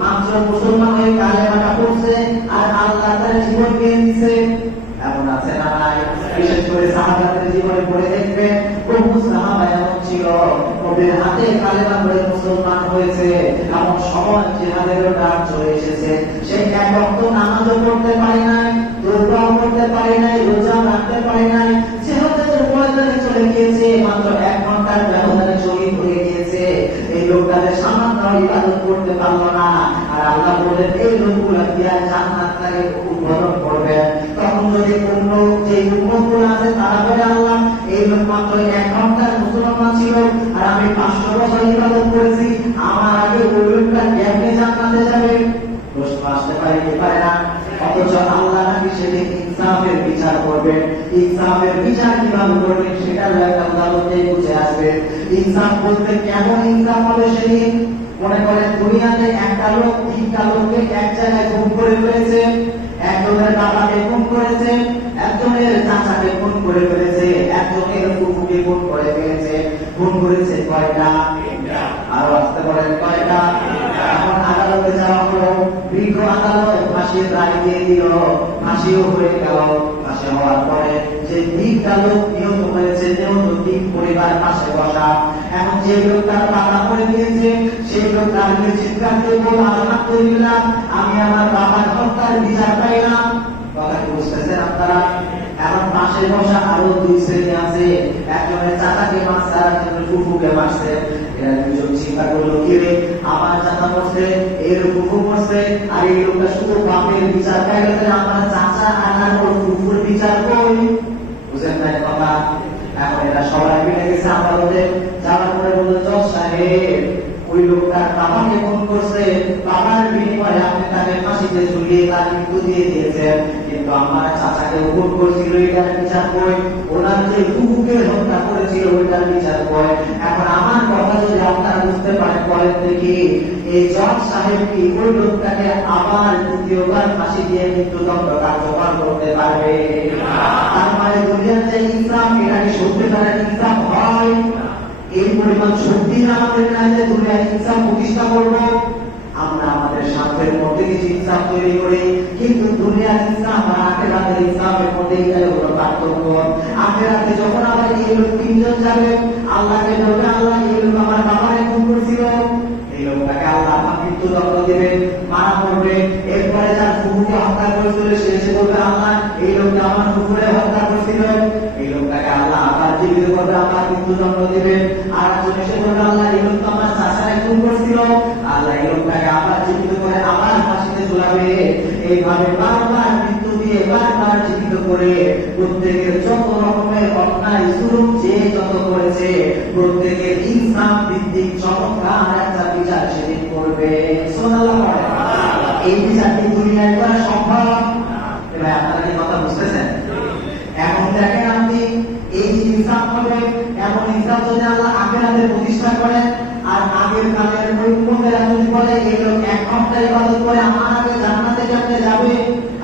মাত্র মুসলমান হয়ে কালেমাটা পড়ছে আর আল্লাহ তার জীবন দিয়ে দিয়েছে। এমন আছে না নাই? বিশেষ করে সাহাবাদের জীবনে পড়ে দেখবেন, বহু সাহাবা এমন ছিল নবীর হাতে কালেমা পড়ে মুসলমান হয়েছে, এমন সময় জিহাদেরও ডাক চলে এসেছে। সেই এক ওয়াক্ত নামাজও পড়তে পারে নাই, দোয়াও করতে পারে নাই, রোজা রাখতে পারে নাই, জিহাদের ময়দানে চলে গিয়েছে, মাত্র 1 ঘন্টার ব্যবধানে শহীদ হয়ে গিয়েছে। এই লোকটাদের সামান্য ইবাদত করতে পারলো না, আর আল্লাহ বলেন এই লোকগুলো দিয়া জান্নাতটাকে উদ্বোধন করবে। তখন যদি কোন যে উম্মতগুলো আছে তারা বলে, আল্লাহ এই লোক মাত্র 1 ঘন্টার মুসলমান ছিল আর আমি 500 বছর ইবাদত করেছি, আমার আগে ওই লোকটা কেমনে জান্নাতে যাবে? প্রশ্ন আসতে পারে কি পারে না? অথচ আল্লাহ নাকি সেদিন ইনসাফের বিচার করবেন। ইনসাফের বিচার কিভাবে করবেন সেটা আল্লাহই বুঝে আসবে। ইনসাফ বলতে কেমন ইনসাফ হবে সেদিন? মনে করেন দুনিয়াতে একটা লোক 3টা লোককে এক জায়গায় খুন করে ফেলেছে, একজনের বাবাকে খুন করেছে, একজনের চাচাকে খুন করে ফেলেছে, একজনের ফুফুকে খুন করে ফেলেছে। খুন করেছে কয়টা? 3টা। আরো আসতে বলেন কয়টা? এখন আদালতে যাওয়া হলো, বিজ্ঞ আদালত ফাঁসির রায় দিয়ে দিল, ফাঁসিও হয়ে গেল। ফাঁসি হওয়ার পরে যে 3টা লোক নিহত হয়েছে, নিহত 3 পরিবার পাশে বসা। এখন যে লোকটার বাবা মরে গিয়েছে সেই লোকটা চিৎকার দিয়ে বলল, আলহামদুলিল্লাহ আমি আমার বাবার হত্যার বিচার পাইলাম। কথা কি বুঝতেছেন আপনারা? এখন পাশে বসা আরো 2 শ্রেণী আছে, একজনের চাচাকে মারছে আর একজনের ফুফুকে মারছে। এরা দুজন চিন্তা করলো, কি রে আমার চাচা মরছে, এর ফুফু মরছে, আর এই লোকটা শুধু বাপের বিচার পাইলে আমার চাচা আর ওর ফুফুর বিচার কই? বুঝেন না কথা? এখন এরা সবাই মিলে গেছে আদালতে, যাওয়ার পরে বলল, জজ সাহেব ওই লোকটা বাবাকে খুন করছে, বাবার বিনিময়ে আপনি তাকে ফাঁসিতে ঝুলিয়ে তার মৃত্যু দিয়ে দিয়েছেন, কিন্তু আমার চাচাকে খুন করছিল, এটার বিচার কই? ওনার যে ফুফুকে হত্যা করেছিল ওইটার বিচার কই? এখন আমার কথা যদি আপনারা বুঝতে পারেন, বলেন দেখি এই জজ সাহেব কি ওই লোকটাকে আবার দ্বিতীয়বার ফাঁসি দিয়ে মৃত্যুদণ্ড কার্যকর করতে পারবে? তার মানে দুনিয়ার যে ইনসাফ, এটা কি সত্যিকারের ইনসাফ হয়? এই পরিমাণ শক্তি আমাদের কাছে দুনিয়ায় ইনসাফ প্রতিষ্ঠা করব? আমরা আমাদের স্বার্থের মধ্যে কিছু ইনসাফ তৈরি করি, কিন্তু দুনিয়ার ইনসাফ আর আখিরাতের ইনসাফের মধ্যে এখানে কোনো পার্থক্য। আখিরাতে যখন আবার এই লোক 3 জন যাবে, আল্লাহকে বলবে, আল্লাহ এই লোক আমার বাবাকে খুন করেছিল, এই লোকটাকে আল্লাহ মৃত্যুদণ্ড দেবেন, মারা পড়বে। এরপরে যার ফুফুকে হত্যা করেছিল সে এসে বলবে, আল্লাহ এই লোকটা আমার ফুফুরে হত্যা করেছিল, এই লোকটাকে আল্লাহ আবার জীবিত করবে, আবার মৃত্যুদণ্ড দেবেন। আর একজন এসে বলবে, আল্লাহ এই লোক তো আমার চাচাকে খুন করেছিল, আল্লাহ এই লোকটাকে আবার জীবিত করে আবার ফাঁসিতে ঝুলাবে। এইভাবে বারবার মৃত্যু দিয়ে বারবার জীবিত করে প্রত্যেকের যত রকমের অন্যায় জুলুম যে যত করেছে প্রত্যেকের ইনসাফ ভিত্তিক চমৎকার একটা বিচার সেদিন করবে। সুবহানাল্লাহ। এই বিচারটি দুনিয়ায় করা সম্ভব? এবার আপনারা কি কথা বুঝতেছেন? এখন দেখেন আপনি এই যে ইনসাফ হবে, এমন ইনসাফ যদি আল্লাহ আখিরাতে প্রতিষ্ঠা করেন, আর আগের কালের ওই উম্মতেরা যদি বলে এই লোক 1 ঘন্টা ইবাদত করে আমার আগে জান্নাতে কেমনে যাবে,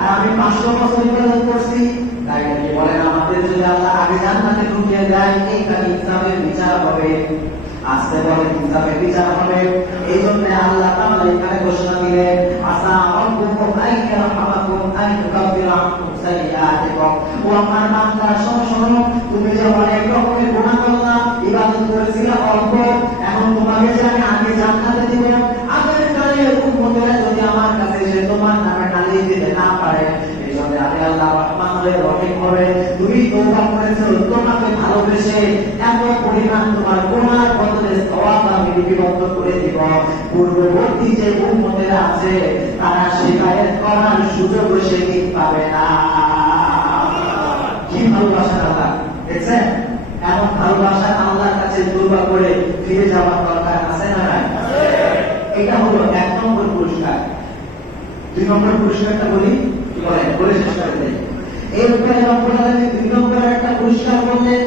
আর আমি 500 বছর ইবাদত করছি, তাই নাকি বলেন আমাদের যদি আল্লাহ আগে জান্নাতে ঢুকিয়ে দেয়, এইখানে ইনসাফের বিচার হবে। আসতে বলেন ইনসাফের বিচার হবে। এই জন্য আল্লাহ তাআলা এখানে ঘোষণা দিলেন, আসা রাব্বুকুম আইয়ারহামাকুম আইয়ুকাফিরা আনকুম সাইয়্যাতিকুম। ও আমার বান্দা শোনো, তুমি যে অনেক রকমের গুনাহ করলা, ইবাদত করেছিলে অল্প, এখন তোমাকে যে আমি আগে জান্নাতে দিব, আগের কালের উম্মতেরা যদি আমার কাছে এসে তোমার নামে নালিশ দিতে না পারে, এই জন্য আমি আল্লাহ রহমান হয়ে রকে করে তুমি তওবা করেছো, তোমাকে ভালোবেসে এত পরিমাণ তোমার গুনার বদলে সওয়াব আমি লিপিবদ্ধ করে দিব। পূর্ববর্তী যে উম্মতেরা আছে তারা শিকায়ত করার সুযোগ সেদিন পাবে না। কি ভালোবাসা আল্লাহ, দেখছেন? এমন ভালোবাসা আল্লাহর কাছে তওবা করে ফিরে যাওয়ার দরকার আছে না নাই? এটা হলো 1 নম্বর পুরস্কার। 2 নম্বর পুরস্কারটা বলি, বলে শেষ করে দেই। এরপরে রব্বুল আলামিন 2 নম্বর একটা পুরস্কার বললেন।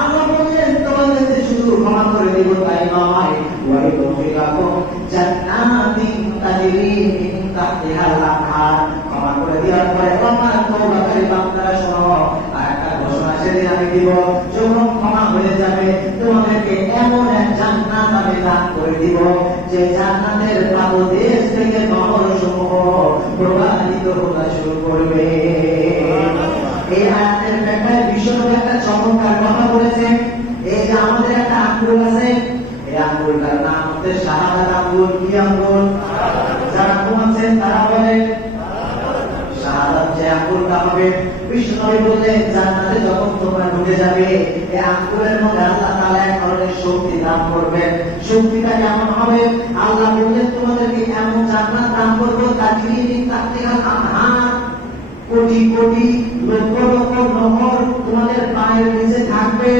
আল্লাহ বললেন তোমাদেরকে শুধু ক্ষমা করে দেব তাই নয়, ওয়া ইউদখিলাকুম জান্নাতিন তাজরি মিন তাহতিহাল আনহার। ক্ষমা করে দেওয়ার পরে আমার তওবাকারী বান্দারা শোনো, আর একটা ঘোষণা সেদিন আমি দিব, যখন ক্ষমা হয়ে যাবে তোমাদেরকে এমন এক জান্নাত আমি দান করে দিব যে জান্নাতের পাদদেশ থেকে নহরসমূহ প্রবাহিত হতে শুরু করবে। এই আয়াতের ব্যাখ্যায় বিশ্বনবী একটা চমৎকার কথা বলেছেন। এই যে আমাদের একটা আঙ্গুল আছে, এই আঙ্গুলটার নাম হচ্ছে শাহাদাত আঙ্গুল। কি আঙ্গুল? যারা ঘুমাচ্ছেন তারা বলে শাহাদাত যে আঙ্গুলটা হবে। বিশ্বনবী বললেন জান্নাতে যখন তোমরা ঢুকে যাবে এই আঙ্গুলের মধ্যে আল্লাহ তাআলা এক ধরনের শক্তি দান করবেন। শক্তিটা কেমন হবে? আল্লাহ বললেন তোমাদেরকে এমন জান্নাত দান করব তাজরি মিন তাহতিহাল আনহার, কোটি কোটি লক্ষ লক্ষ নহর তোমাদের পায়ের নিচে থাকবে।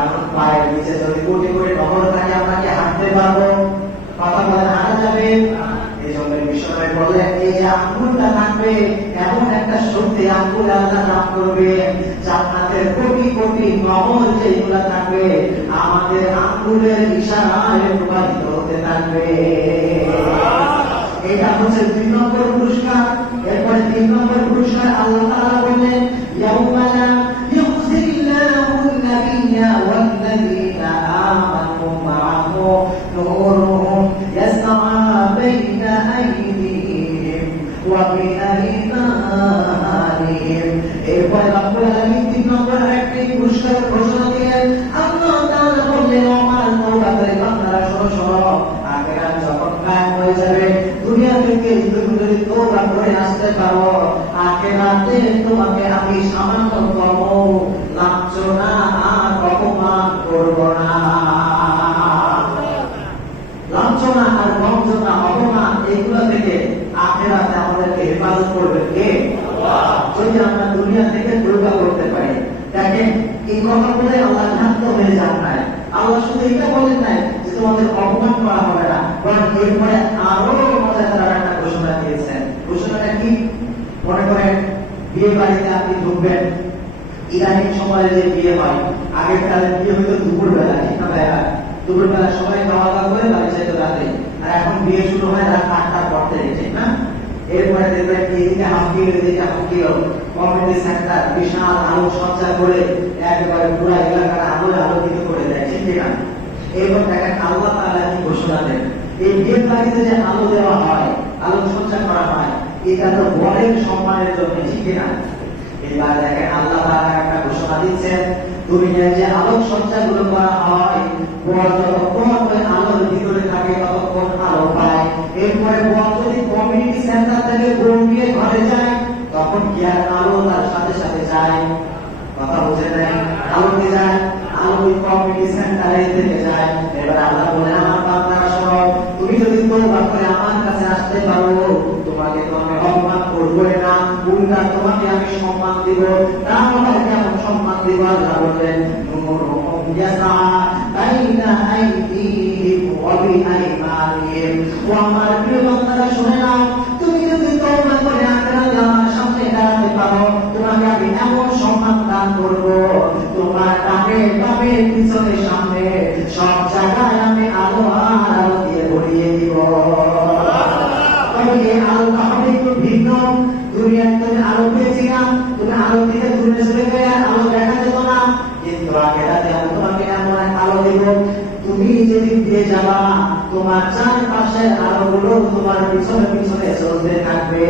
এখন পায়ের নিচে যদি কোটি কোটি নহর থাকে আমরা কি হাঁটতে পারবো? কথা বলে হাঁটা যাবে? এই জন্য বিশ্বনবী বললেন এই যে আঙ্গুলটা থাকবে এমন একটা শক্তি আঙ্গুল আল্লাহ দান করবে, জান্নাতের কোটি কোটি নহর যেগুলা থাকবে আমাদের আঙ্গুলের ইশারায় প্রবাহিত হতে থাকবে। এটা হচ্ছে 2 নম্বর পুরস্কার। এরপরে 3 নম্বর পুরস্কার আল্লাহ তাআলা বললেন ইয়াউমা লা ইউযিল্লাহুন নাবিয়্যা ওয়াল্লাযীনা আমানু মা'আহু নূরুহুম ইয়াসআ বাইনা আইদিহিম ওয়া বিআইমানিহিম। এরপরে রব্বুল আলামিন 3 নম্বর আরেকটি পুরস্কার ঘোষণা দিলেন। আল্লাহ তাআলা বললেন আমার তওবাকারী বান্দারা শোনো, আখিরাত যখন কায়েম হয়ে যাবে দুনিয়া থেকে তুমি যদি তওবা করে আসতে পারো আখিরাতে তোমাকে আমি সামান্যতম লাঞ্ছনা আর অপমান করব না। লাঞ্ছনা আর বঞ্চনা অপমান এগুলো থেকে আখিরাতে আমাদেরকে হেফাজত করবে কে? আল্লাহ। যদি আমরা দুনিয়া থেকে তওবা করতে পারি। দেখেন এই কথা বলে আল্লাহ শান্ত হয়ে যান নাই। আল্লাহ শুধু এটা বলেন নাই যে তোমাদের অপমান করা হবে না, বরং এরপরে আরো মজাদার একটা ঘোষণা দিয়েছেন। ঘোষণাটা কি? মনে করেন বিয়ে বাড়িতে আপনি ঢুকবেন, ইদানিং সময়ে যে বিয়ে হয়, আগের কালে বিয়ে হইতো দুপুরবেলা, ঠিক না ভাইয়া? দুপুরবেলা সবাই খাওয়া দাওয়া করে বাড়ি যেত রাতে, আর এখন বিয়ে শুরু হয় রাত 8টার পর থেকে, ঠিক না? এরপরে দেখবেন এদিকে হাফকিল এদিকে হাফকিল, কমিউনিটি সেন্টার বিশাল আলো সজ্জা করে একেবারে পুরো এলাকার আলোয় আলোকিত করে দেয়, ঠিক না? এরপর দেখেন আল্লাহ তাআলা কি ঘোষণা দেন, এই বিয়ের বাড়িতে যে আলো দেওয়া হয়, আলো সজ্জা করা হয়, এটা তো বরের সম্মানের জন্য, ঠিক না? এবার দেখেন আল্লাহ তাআলা একটা ঘোষণা দিচ্ছেন, দুনিয়ায় যে আলোক সজ্জা গুলো করা হয় বর যতক্ষণ ওই আলোর ভিতরে থাকে ততক্ষণ আলো পায়। এরপরে বর যদি কমিউনিটি সেন্টার থেকে বউ নিয়ে ঘরে যায় তখন কি আর আলো তার সাথে সাথে যায়? কথা বুঝে নেয়? আলো কি যায়? আলো ওই কমিউনিটি সেন্টারে থেকে যায়। এবার আল্লাহ বলে আমার বান্দারা শোনো, তুমি যদি তওবা করে আমার কাছে আসতে পারো তোমাকে তো আমি অপমান করবো না, উল্টা তোমাকে আমি সম্মান দিব। তাহলে কেমন সম্মান দিব? আল্লাহ বলেন নূরুহুম ইয়াসআ বাইনা আইদিহিম ওয়া বিআইমানিহিম। ও আমার প্রিয় বান্দারা শুনে নাও, তুমি যদি তওবা করে আমার সামনে দাঁড়াতে পারো তোমাকে আমি এমন সম্মান দান করব, তোমার ডানে বামে পিছনে সামনে সব জায়গায় আমি আলো আর আলো দিয়ে ভরিয়ে দিব। তবে এই আলোটা হবে একটু ভিন্ন। দুনিয়ায় তুমি আলো পেয়েছিলাম, তুমি আলো থেকে দূরে চলে গেলে আলো দেখা যেত না, কিন্তু আখিরাতে আমি তোমাকে এমন এক আলো দিব, তুমি যেদিন দিয়ে যাবা তোমার চারপাশের আলোগুলো তোমার পিছনে পিছনে চলতে থাকবে।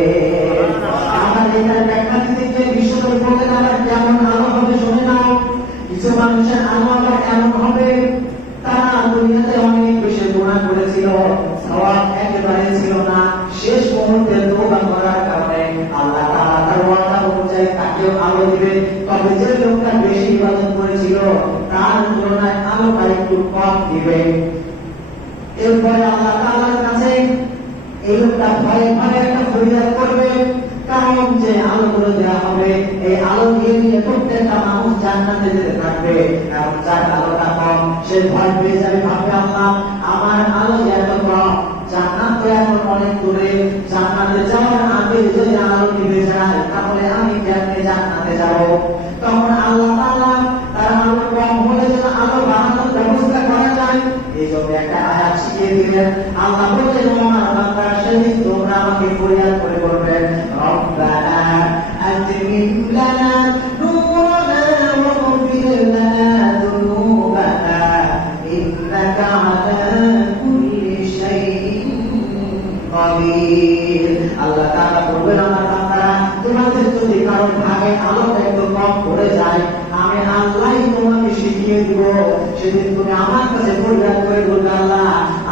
আমার এটার ব্যাখ্যা দিতে বিশ্বনবী বলেন আবার কেমন আলো হবে শুনে নাও। কিছু মানুষের আলো আবার এমন হবে তারা দুনিয়াতে অনেক বেশি গুনাহ করেছিল, সওয়াব একেবারে ছিল না, শেষ মুহূর্তে তওবা করার কারণে আল্লাহ তাআলা তার ওয়াদা অনুযায়ী তাকে আলো যার আলোটা কম সে ভয় পেয়ে যাবে, ভাববে আল্লাহ আমার আলো এত কম, জান্নাত তো এখন অনেক দূরে, জান্নাতে যাওয়ার আগে যদি আলো নিভে যায় তাহলে আমি কেমনে জান্নাতে যাব? তখন আল্লাহ তাআলা তার আলো কম হলে যেন আলো বাড়ানোর ব্যবস্থা করা যায় এই জন্য একটা আয়াত শিখিয়ে দিলেন। আল্লাহ বললেন আমার বান্দা সেদিন তোমরা আমাকে ফরিয়াদ করে বলবেন রব্বানা আতমিম লানা নূরানা ওয়াগফির লানা যুনুবানা ইন্নাকা আলা কুল্লি শাইইন কাদির। আল্লাহ তাআলা বলবেন আমার বান্দারা তোমাদের যদি কারো ভাগে আলোটা একটু কম পড়ে যায় আমি আল্লাহই তোমাকে শিখিয়ে দিব। সেদিন তুমি আমার কাছে ফরিয়াদ করে বলবে আল্লাহ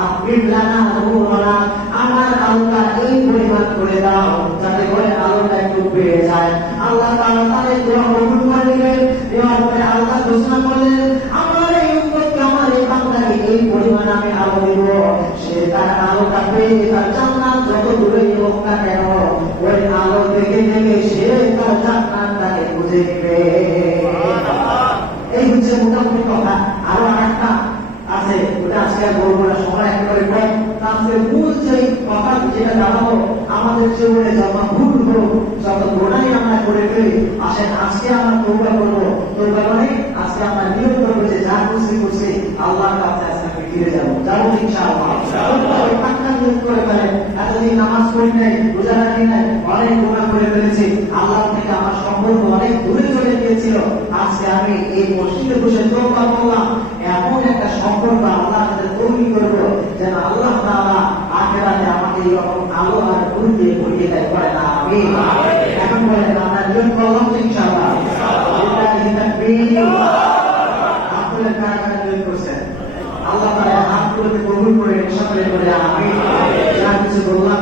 আতমিম লানা নূরানা আমার আলোটা এই পরিমাণ করে দাও যাতে করে আলোটা একটু বেড়ে যায়। আল্লাহ তাআলা তাদের দোয়া কবুল করে নিলেন। দেওয়ার পরে আল্লাহ ঘোষণা করলেন আমার এই উম্মতকে আমার এই বান্দাকে এই পরিমাণ আমি আলো দিব, সে তার আলোটা পেয়ে তার জান্নাত যত দূরে হোক না কেন ওই আলো দেখে দেখে সে তার জান্নাতটাকে খুঁজে নেবে। এই হচ্ছে মোটামুটি কথা। আরো আরেকটা আছে ওটা আজকে আর বলবো না, সময় একেবারে কম। তাহলে মূল যে কথা যেটা জানাবো আমাদের জীবনে যত ভুল হোক যত গোনাই আমরা করে ফেলি আসেন আজকে আমরা তওবা করবো। তওবা মানে আজকে আমরা নিয়ত করবো যে যা করছি আল্লাহর কাছে আজকে ফিরে যাবো, যাবো ইনশাআল্লাহ। পাক্কা নিয়ত করে ফেলেন এতদিন নামাজ পড়ি নাই, রোজা রাখি নাই, অনেক গোনা করে ফেলেছি, আল্লাহ থেকে আমার সম্পর্ক অনেক দূরে চলে গিয়েছিল। আজকে আমি এই মসজিদে বসে তওবা করলাম, এমন একটা সম্পর্ক আল্লাহর সাথে তৈরি করবো যেন আল্লাহ তাআলা আখিরাতে আমাকে এরকম আলো আর নূর দিয়ে ভরিয়ে দেয়। করে না আমি এখন বলেন আমরা নিয়ত করলাম তো ইনশাআল্লাহ। লিল্লাহি তাকবীর। আপনারা কারা কারা নিয়ত করছেন? আল্লাহ তাআলা হাত তুলে কবুল করে সকলে বলে আমিন। যা কিছু বললাম